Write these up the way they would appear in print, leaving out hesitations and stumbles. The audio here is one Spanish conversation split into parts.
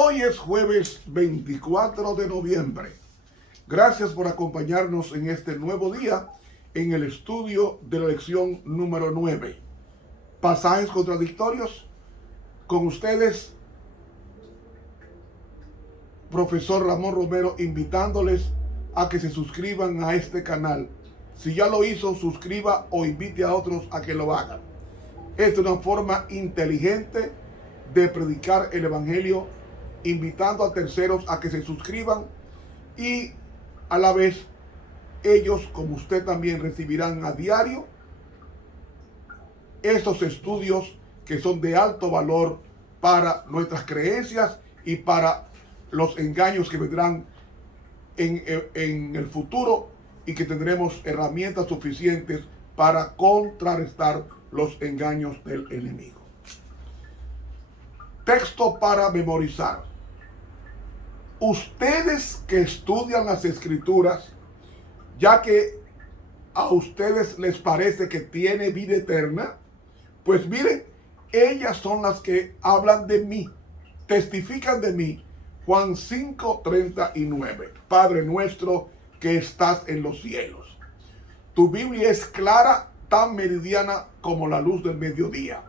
Hoy es jueves 24 de noviembre. Gracias por acompañarnos en este nuevo día en el estudio de la lección número 9. Pasajes contradictorios. Con ustedes, profesor Ramón Romero, invitándoles a que se suscriban a este canal. Si ya lo hizo, suscriba o invite a otros a que lo hagan. Esta es una forma inteligente de predicar el evangelio, invitando a terceros a que se suscriban y a la vez ellos, como usted también, recibirán a diario estos estudios que son de alto valor para nuestras creencias y para los engaños que vendrán en el futuro, y que tendremos herramientas suficientes para contrarrestar los engaños del enemigo. Texto para memorizar. Ustedes que estudian las escrituras, ya que a ustedes les parece que tiene vida eterna, pues miren, ellas son las que hablan de mí, testifican de mí. Juan 5:39. Padre nuestro que estás en los cielos. Tu Biblia es clara, tan meridiana como la luz del mediodía.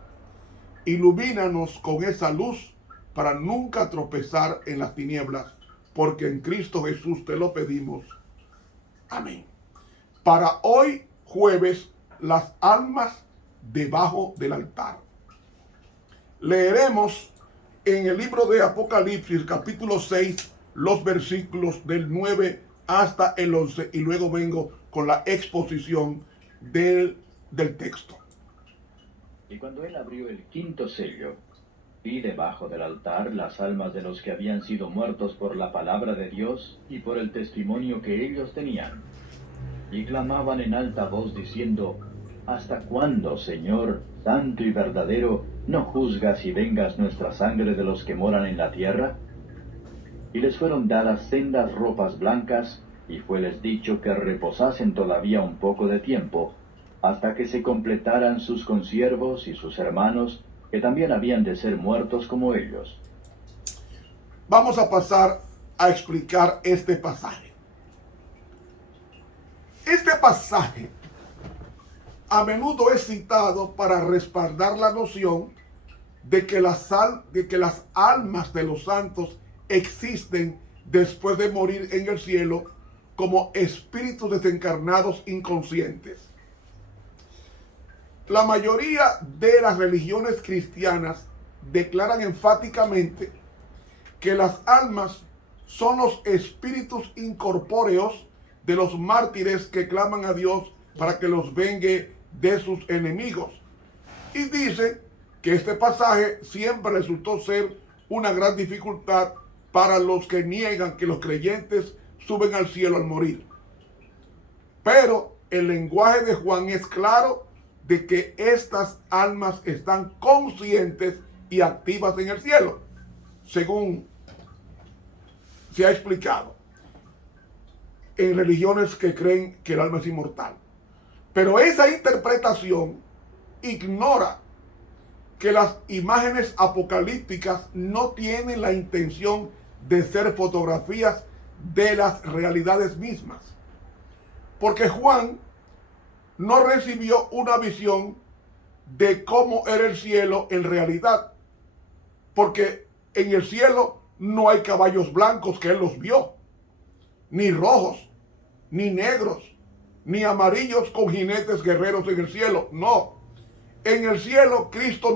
Ilumínanos con esa luz para nunca tropezar en las tinieblas, porque en Cristo Jesús te lo pedimos. Amén. Para hoy, jueves, las almas debajo del altar. Leeremos en el libro de Apocalipsis, capítulo 6, los versículos del 9 hasta el 11, y luego vengo con la exposición del texto. Y cuando él abrió el quinto sello, vi debajo del altar las almas de los que habían sido muertos por la palabra de Dios y por el testimonio que ellos tenían. Y clamaban en alta voz diciendo: ¿Hasta cuándo, Señor, santo y verdadero, no juzgas y vengas nuestra sangre de los que moran en la tierra? Y les fueron dadas sendas ropas blancas, y fueles dicho que reposasen todavía un poco de tiempo, hasta que se completaran sus consiervos y sus hermanos, que también habían de ser muertos como ellos. Vamos a pasar a explicar este pasaje. Este pasaje a menudo es citado para respaldar la noción de que las almas de los santos existen después de morir en el cielo como espíritus desencarnados inconscientes. La mayoría de las religiones cristianas declaran enfáticamente que las almas son los espíritus incorpóreos de los mártires que claman a Dios para que los vengue de sus enemigos. Y dicen que este pasaje siempre resultó ser una gran dificultad para los que niegan que los creyentes suben al cielo al morir. Pero el lenguaje de Juan es claro de que estas almas están conscientes y activas en el cielo, según se ha explicado en religiones que creen que el alma es inmortal. Pero esa interpretación ignora que las imágenes apocalípticas no tienen la intención de ser fotografías de las realidades mismas. Porque Juan no recibió una visión de cómo era el cielo en realidad. Porque en el cielo no hay caballos blancos que él los vio, ni rojos, ni negros, ni amarillos con jinetes guerreros en el cielo. No. En el cielo Cristo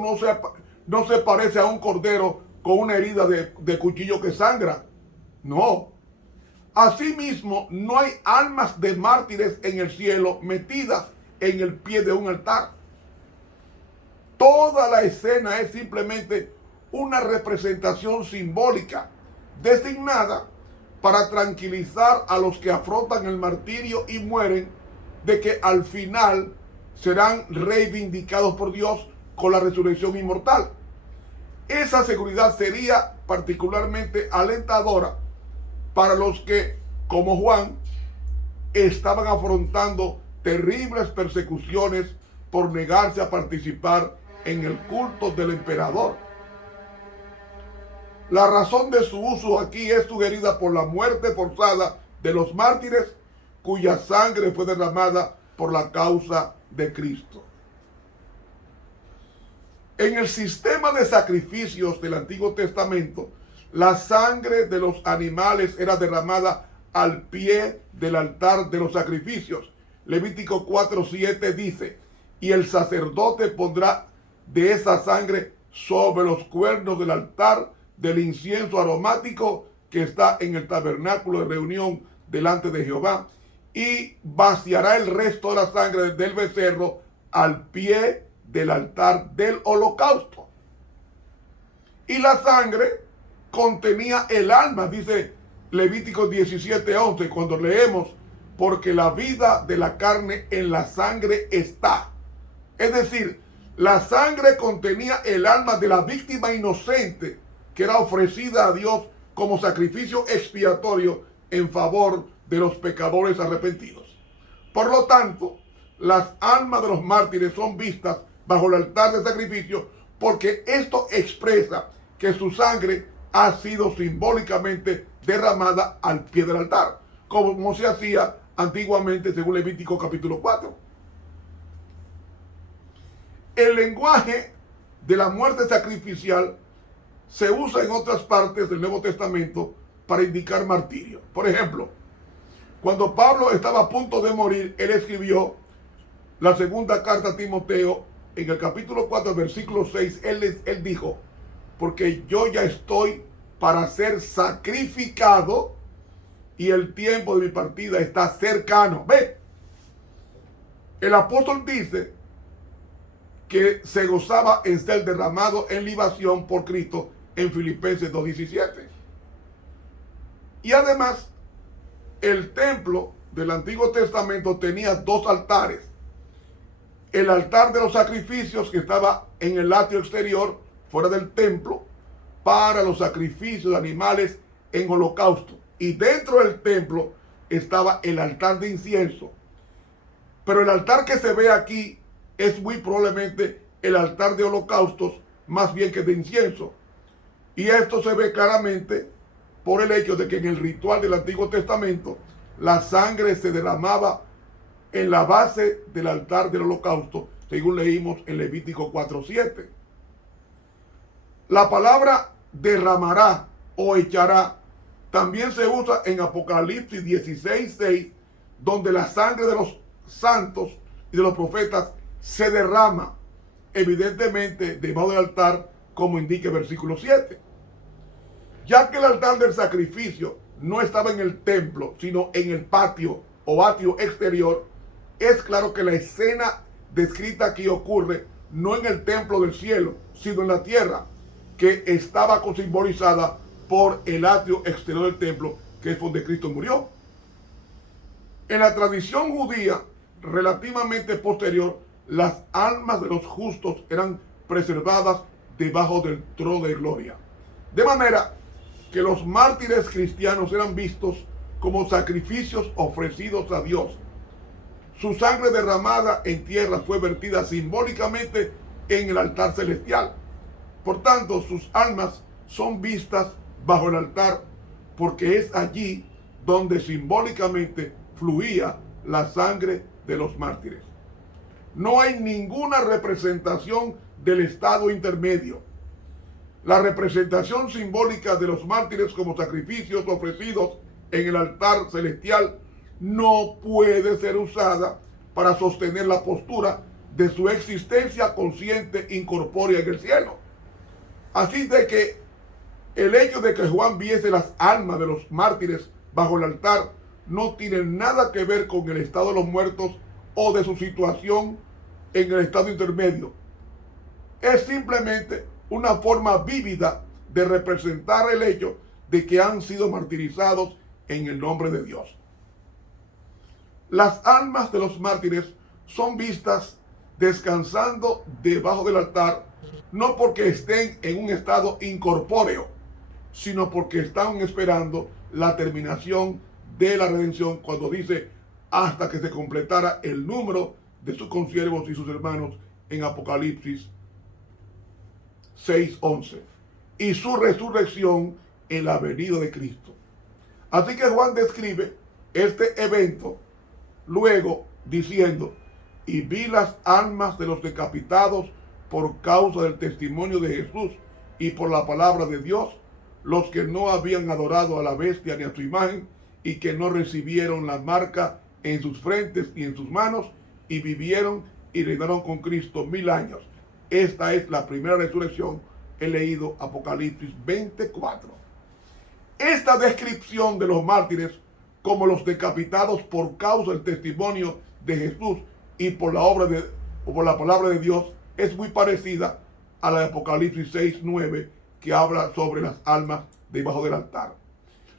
no se parece a un cordero con una herida de cuchillo que sangra. No. Asimismo, no hay almas de mártires en el cielo metidas en el pie de un altar. Toda la escena es simplemente una representación simbólica designada para tranquilizar a los que afrontan el martirio y mueren, de que al final serán reivindicados por Dios con la resurrección inmortal. Esa seguridad sería particularmente alentadora para los que, como Juan, estaban afrontando terribles persecuciones por negarse a participar en el culto del emperador. La razón de su uso aquí es sugerida por la muerte forzada de los mártires, cuya sangre fue derramada por la causa de Cristo. En el sistema de sacrificios del Antiguo Testamento, la sangre de los animales era derramada al pie del altar de los sacrificios. Levítico 4:7 dice: y el sacerdote pondrá de esa sangre sobre los cuernos del altar del incienso aromático que está en el tabernáculo de reunión delante de Jehová, y vaciará el resto de la sangre del becerro al pie del altar del holocausto. Y la sangre contenía el alma, dice Levítico 17:11, cuando leemos: porque la vida de la carne en la sangre está. Es decir, la sangre contenía el alma de la víctima inocente que era ofrecida a Dios como sacrificio expiatorio en favor de los pecadores arrepentidos. Por lo tanto, las almas de los mártires son vistas bajo el altar de sacrificio porque esto expresa que su sangre ha sido simbólicamente derramada al pie del altar, como se hacía antiguamente según Levítico capítulo 4. El lenguaje de la muerte sacrificial se usa en otras partes del Nuevo Testamento para indicar martirio. Por ejemplo, cuando Pablo estaba a punto de morir, él escribió la segunda carta a Timoteo, en el capítulo 4, versículo 6, él dijo: porque yo ya estoy para ser sacrificado y el tiempo de mi partida está cercano. Ve, el apóstol dice que se gozaba en ser derramado en libación por Cristo en Filipenses 2:17. Y además, el templo del Antiguo Testamento tenía dos altares. El altar de los sacrificios, que estaba en el atrio exterior, fuera del templo, para los sacrificios de animales en holocausto. Y dentro del templo estaba el altar de incienso. Pero el altar que se ve aquí es muy probablemente el altar de holocaustos, más bien que de incienso. Y esto se ve claramente por el hecho de que en el ritual del Antiguo Testamento la sangre se derramaba en la base del altar del holocausto, según leímos en Levítico 4:7. La palabra derramará o echará también se usa en Apocalipsis 16:6, donde la sangre de los santos y de los profetas se derrama, evidentemente debajo del altar, como indica el versículo 7. Ya que el altar del sacrificio no estaba en el templo, sino en el patio o atrio exterior, es claro que la escena descrita aquí ocurre no en el templo del cielo, sino en la tierra, que estaba simbolizada por el atrio exterior del templo, que es donde Cristo murió. En la tradición judía relativamente posterior, las almas de los justos eran preservadas debajo del trono de gloria. De manera que los mártires cristianos eran vistos como sacrificios ofrecidos a Dios. Su sangre derramada en tierra fue vertida simbólicamente en el altar celestial. Por tanto, sus almas son vistas bajo el altar porque es allí donde simbólicamente fluía la sangre de los mártires. No hay ninguna representación del estado intermedio. La representación simbólica de los mártires como sacrificios ofrecidos en el altar celestial no puede ser usada para sostener la postura de su existencia consciente incorpórea en el cielo. Así de que el hecho de que Juan viese las almas de los mártires bajo el altar no tiene nada que ver con el estado de los muertos o de su situación en el estado intermedio. Es simplemente una forma vívida de representar el hecho de que han sido martirizados en el nombre de Dios. Las almas de los mártires son vistas descansando debajo del altar, no porque estén en un estado incorpóreo, sino porque están esperando la terminación de la redención, cuando dice hasta que se completara el número de sus consiervos y sus hermanos en Apocalipsis 6:11. y su resurrección en la venida de Cristo. Así que Juan describe este evento luego diciendo: y vi las almas de los decapitados por causa del testimonio de Jesús y por la palabra de Dios, los que no habían adorado a la bestia ni a su imagen, y que no recibieron la marca en sus frentes ni en sus manos, y vivieron y reinaron con Cristo 1000 años. Esta es la primera resurrección. He leído Apocalipsis 24. Esta descripción de los mártires como los decapitados por causa del testimonio de Jesús y por la palabra de Dios es muy parecida a la de Apocalipsis 6:9, que habla sobre las almas debajo del altar.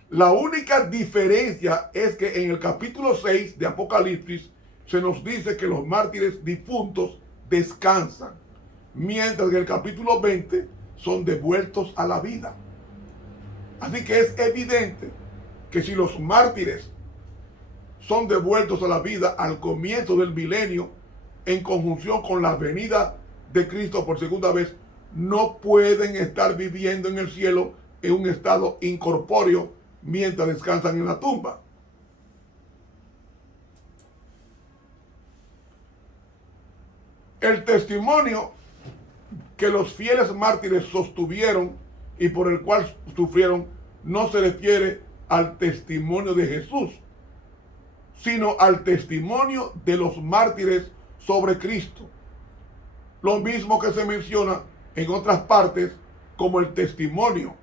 La única diferencia es que en el capítulo 6 de Apocalipsis se nos dice que los mártires difuntos descansan, mientras que en el capítulo 20 son devueltos a la vida. Así que es evidente que si los mártires son devueltos a la vida al comienzo del milenio, en conjunción con la venida de Cristo por segunda vez, no pueden estar viviendo en el cielo en un estado incorpóreo mientras descansan en la tumba. El testimonio que los fieles mártires sostuvieron y por el cual sufrieron no se refiere al testimonio de Jesús, sino al testimonio de los mártires sobre Cristo. Lo mismo que se menciona en otras partes como el testimonio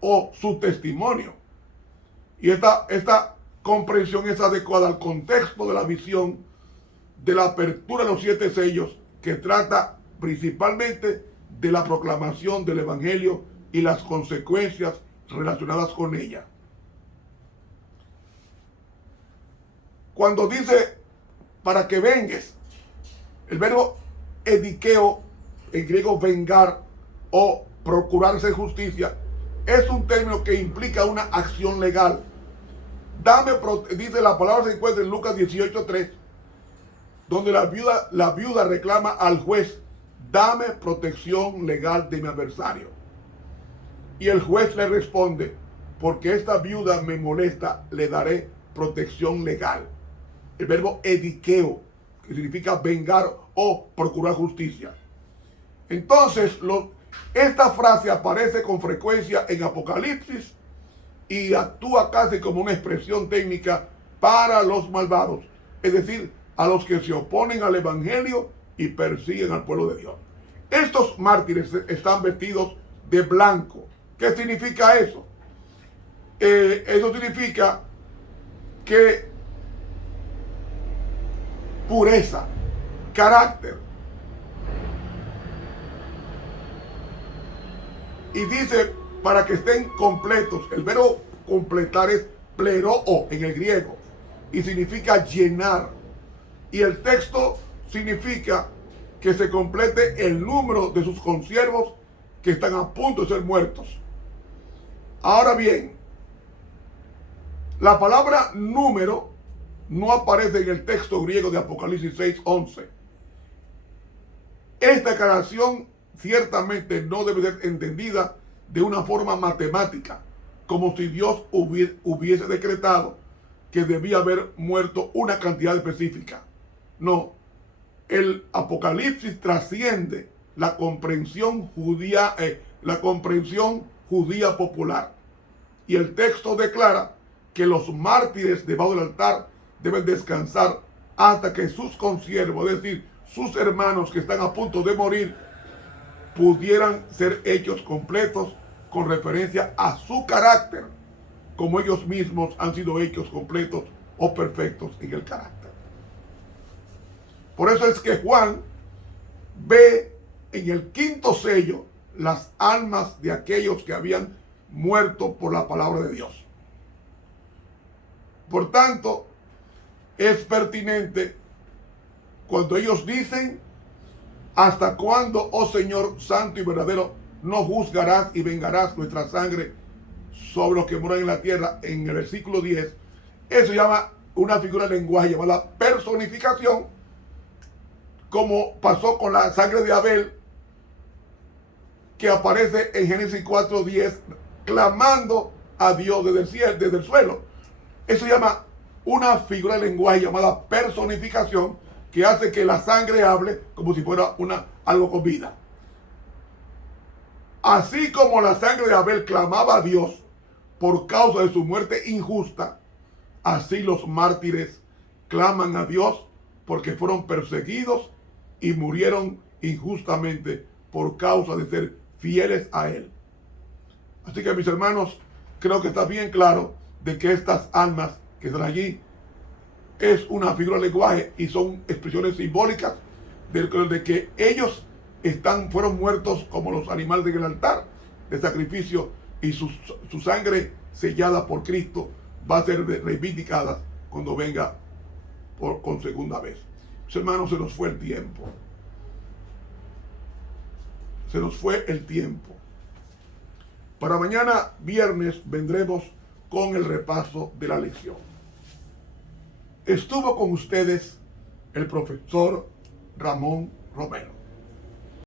o su testimonio. Y esta comprensión es adecuada al contexto de la visión de la apertura de los 7 sellos, que trata principalmente de la proclamación del Evangelio y las consecuencias relacionadas con ella. Cuando dice para que vengues, el verbo edikeo, en griego vengar o procurarse justicia, es un término que implica una acción legal. Dice la palabra, se encuentra en Lucas 18:3, donde la viuda reclama al juez: dame protección legal de mi adversario. Y el juez le responde: porque esta viuda me molesta, le daré protección legal. El verbo edikeo, que significa vengar o procurar justicia. Entonces, esta frase aparece con frecuencia en Apocalipsis y actúa casi como una expresión técnica para los malvados, es decir, a los que se oponen al Evangelio y persiguen al pueblo de Dios. Estos mártires están vestidos de blanco. ¿Qué significa eso? Eso significa que pureza, carácter. Y dice para que estén completos. El verbo completar es pleroo en el griego y significa llenar. Y el texto significa que se complete el número de sus consiervos que están a punto de ser muertos. Ahora bien, la palabra número no aparece en el texto griego de Apocalipsis 6:11. Esta declaración ciertamente no debe ser entendida de una forma matemática, como si Dios hubiese decretado que debía haber muerto una cantidad específica. No, el Apocalipsis trasciende la comprensión judía popular. Y el texto declara que los mártires debajo del altar deben descansar hasta que sus consiervos, es decir, sus hermanos que están a punto de morir, pudieran ser hechos completos con referencia a su carácter, como ellos mismos han sido hechos completos o perfectos en el carácter. Por eso es que Juan ve en el 5.º sello las almas de aquellos que habían muerto por la palabra de Dios. Por tanto, es pertinente cuando ellos dicen: ¿hasta cuándo, oh Señor santo y verdadero, no juzgarás y vengarás nuestra sangre sobre los que moran en la tierra? En el versículo 10, eso se llama una figura de lenguaje llamada personificación, como pasó con la sangre de Abel, que aparece en Génesis 4:10, clamando a Dios desde el suelo. Eso se llama una figura de lenguaje llamada personificación, que hace que la sangre hable como si fuera algo con vida. Así como la sangre de Abel clamaba a Dios por causa de su muerte injusta, así los mártires claman a Dios porque fueron perseguidos y murieron injustamente por causa de ser fieles a Él. Así que, mis hermanos, creo que está bien claro de que estas almas que están allí es una figura de lenguaje y son expresiones simbólicas de que ellos fueron muertos como los animales en el altar de sacrificio, y su sangre sellada por Cristo va a ser reivindicada cuando venga con segunda vez. Mis hermanos, se nos fue el tiempo. Se nos fue el tiempo. Para mañana viernes vendremos con el repaso de la lección. Estuvo con ustedes el profesor Ramón Romero.